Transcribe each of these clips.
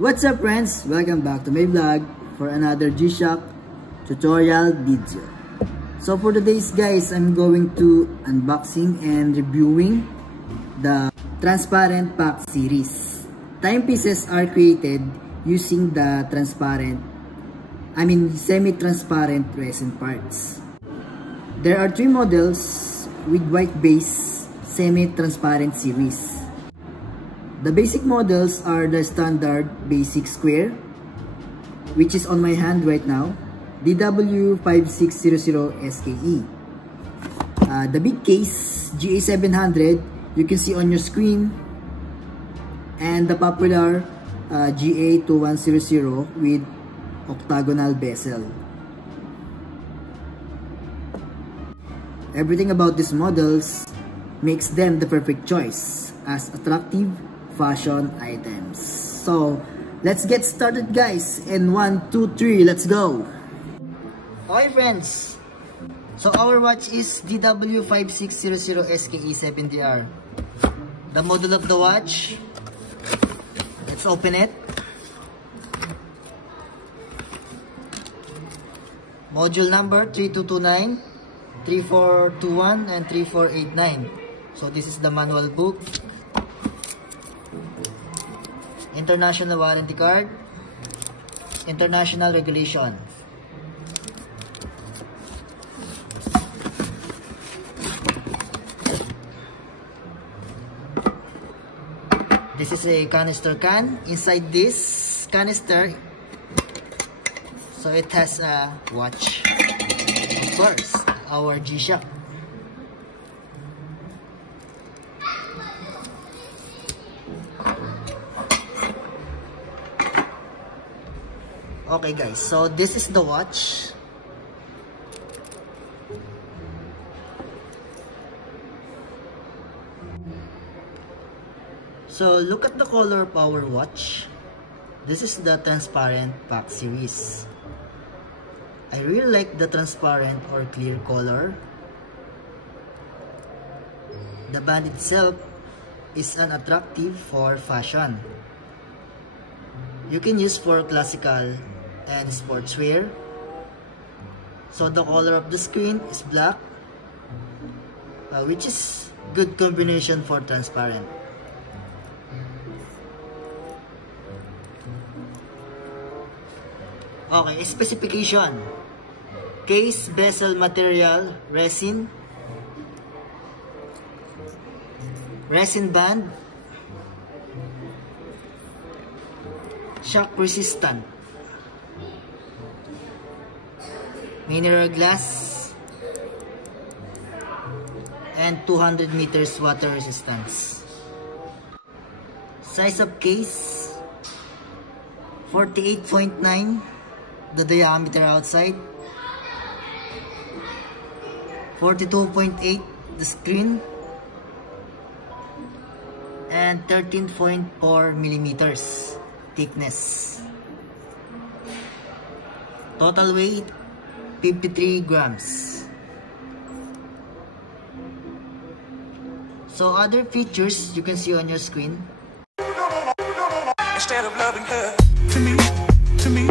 What's up friends? Welcome back to my vlog for another G-Shock tutorial video. So for today's guys, I'm going to unboxing and reviewing the transparent pack series. Timepieces are created using the semi-transparent resin parts. There are 3 models with white base semi-transparent series. The basic models are the standard basic square, which is on my hand right now, DW5600 SKE. The big case, GA700, you can see on your screen, and the popular GA2100 with octagonal bezel. Everything about these models makes them the perfect choice as attractive fashion items. So let's get started guys, in 1, 2, 3, let's go. Okay friends, so our watch is DW5600 SKE 70R. The model of the watch, let's open it. Module number 3229, 3421 and 3489. So this is the manual book, international warranty card, international regulations. This is a canister can. Inside this canister, so it has a watch, of course, our G-Shock. Okay guys, so this is the watch. So look at the color of our watch. This is the transparent pack series. I really like the transparent or clear color. The band itself is an attractive for fashion. You can use for classical and sportswear. So the color of the screen is black, which is good combination for transparent. Okay, specification: case bezel material resin, resin band, shock resistant, mineral glass, and 200 meters water resistance. Size of case 48.9, the diameter outside, 42.8 the screen, and 13.4 millimeters thickness. Total weight 53 grams. So other features you can see on your screen. Instead of loving her, to me,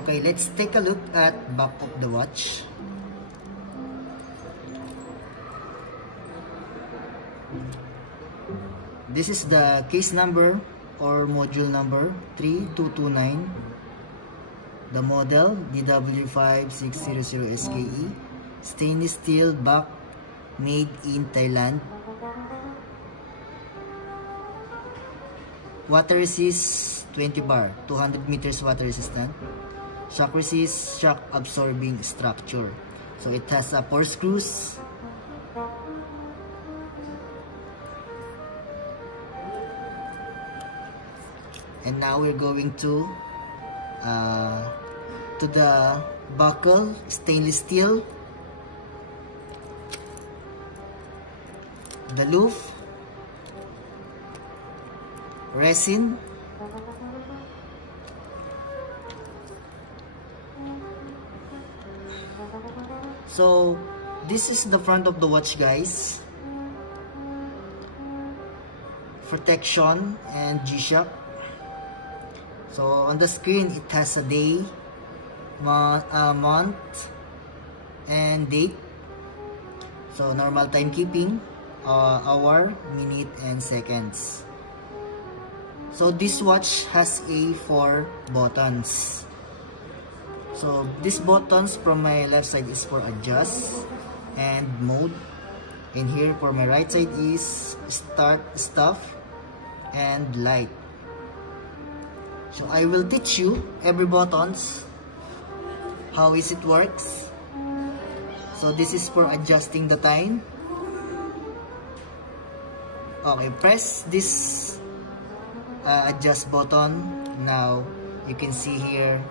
Okay, let's take a look at back of the watch. This is the case number or module number 3229. The model DW5600 SKE, stainless steel back, made in Thailand. Water resist 20 bar, 200 meters water resistant, shock resist, shock absorbing structure. So it has 4 screws. And now we're going to the buckle, stainless steel, the loop, resin, so this is the front of the watch, guys. Protection and G-Shock. So on the screen it has a day, month, and date. So normal timekeeping, hour, minute, and seconds. So this watch has 4 buttons. So these buttons from my left side is for adjust and mode, and here for my right side is start, stop, and light. So I will teach you every buttons, how is it works. So this is for adjusting the time. Okay, press this adjust button. Now you can see here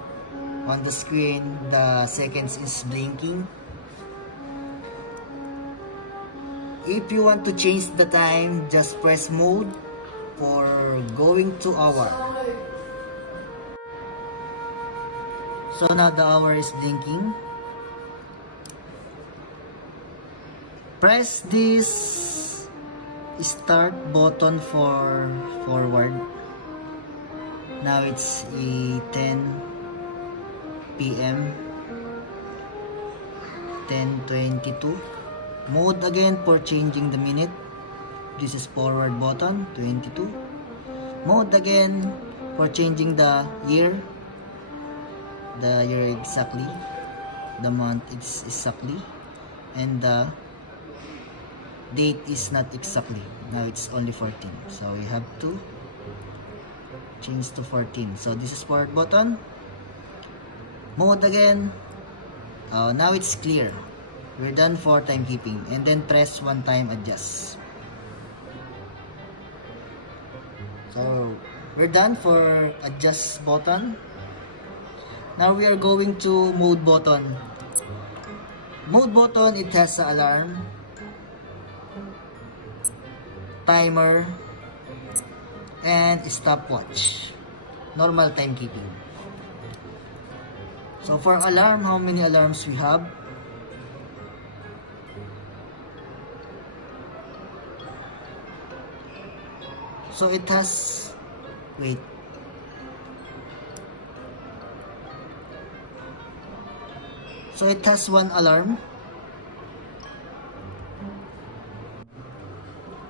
on the screen the seconds is blinking. If you want to change the time, just press mode for going to hour. So now the hour is blinking. Press this start button for forward. Now it's 10 p.m. 10:22. Mode again for changing the minute. This is forward button, 22. Mode again for changing the year. The year exactly, the month is exactly, and the date is not exactly. Now it's only 14, so we have to change to 14. So this is forward button. Mode again. Now it's clear. We're done for timekeeping, and then press one time adjust. So we're done for adjust button. Now we are going to mode button. Mode button, it has an alarm, timer, and stopwatch. Normal timekeeping. So for alarm, how many alarms we have? So it has, wait. So it has 1 alarm.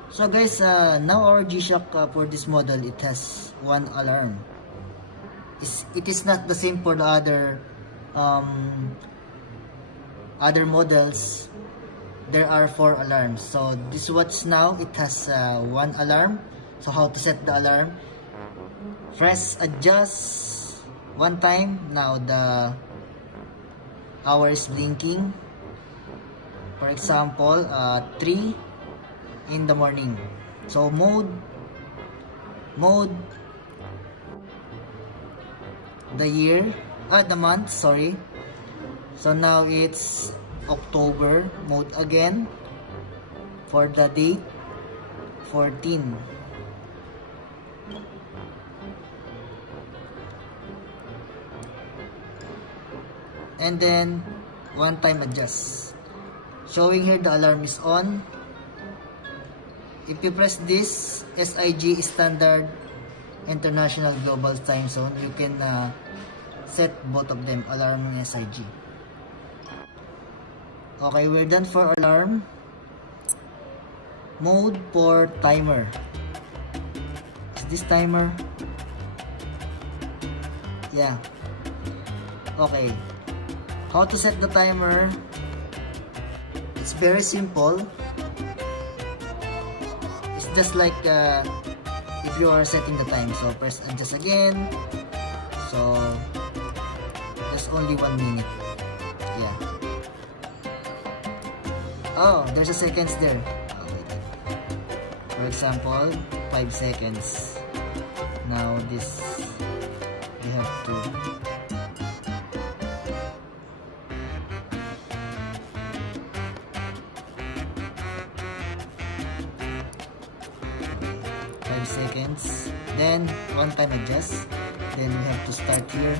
So guys, now our G-Shock for this model, it has 1 alarm. It is not the same for the other models. There are 4 alarms. So this watch now, it has 1 alarm. So how to set the alarm? Press adjust 1 time. Now the hour is blinking. For example, 3 in the morning. So mode, the year, the month, sorry. So now it's October. Mode again. For the date, 14. And then 1 time adjust. Showing here the alarm is on. If you press this SIG, standard international global time zone, you can set both of them, alarm and SIG. Okay, we're done for alarm. Mode for timer. Is this timer? Yeah. Okay. How to set the timer? It's very simple. It's just like if you are setting the time. So press adjust again. So there's only 1 minute. Yeah. Oh, there's a seconds there. For example, 5 seconds. Now this we have to 5 seconds. Then one time adjust. Then we have to start here.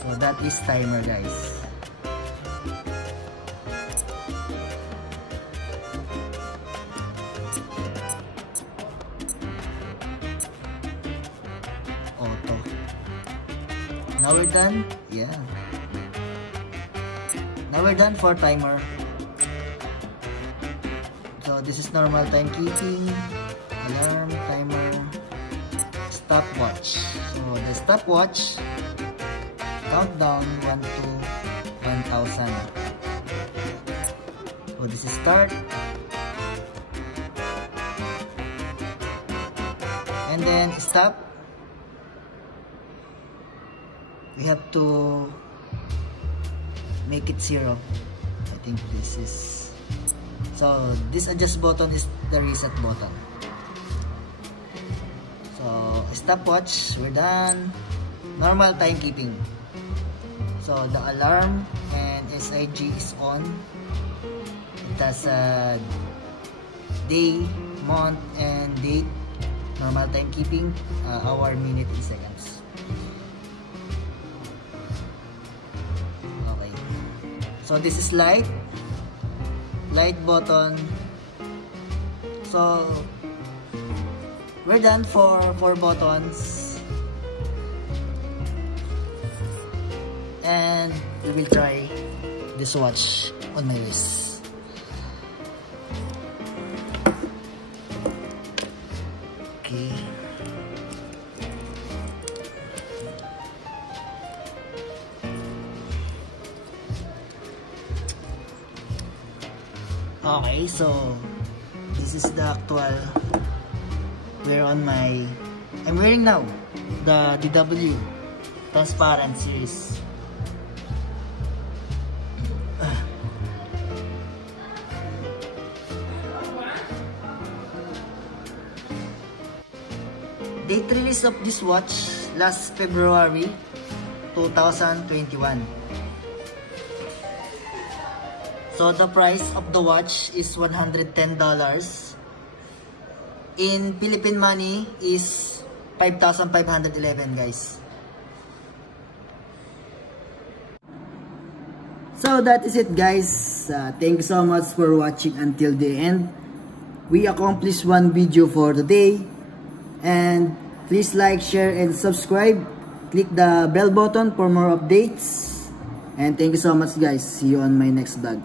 So that is timer, guys. Auto. Now we're done. Yeah. Now we're done for timer. So this is normal timekeeping, alarm, timer, stopwatch. So the stopwatch countdown 1 to 1000. So this is start. And then stop. We have to make it 0. I think this is, so this adjust button is the reset button. So stopwatch, we're done. Normal timekeeping. So the alarm and SIG is on. It has a day, month, and date. Normal timekeeping, hour, minute, and seconds. Okay. So this is light button. So we're done for 4 buttons. And we will try this watch on my wrist. Okay. Okay, so this is the actual wear on my, I'm wearing now the DW transparent series. Date release of this watch last February 2021. So the price of the watch is $110. In Philippine money is 5,511, guys. So that is it, guys. Thank you so much for watching until the end. We accomplished 1 video for the day. And please like, share, and subscribe. Click the bell button for more updates. And thank you so much, guys. See you on my next vlog.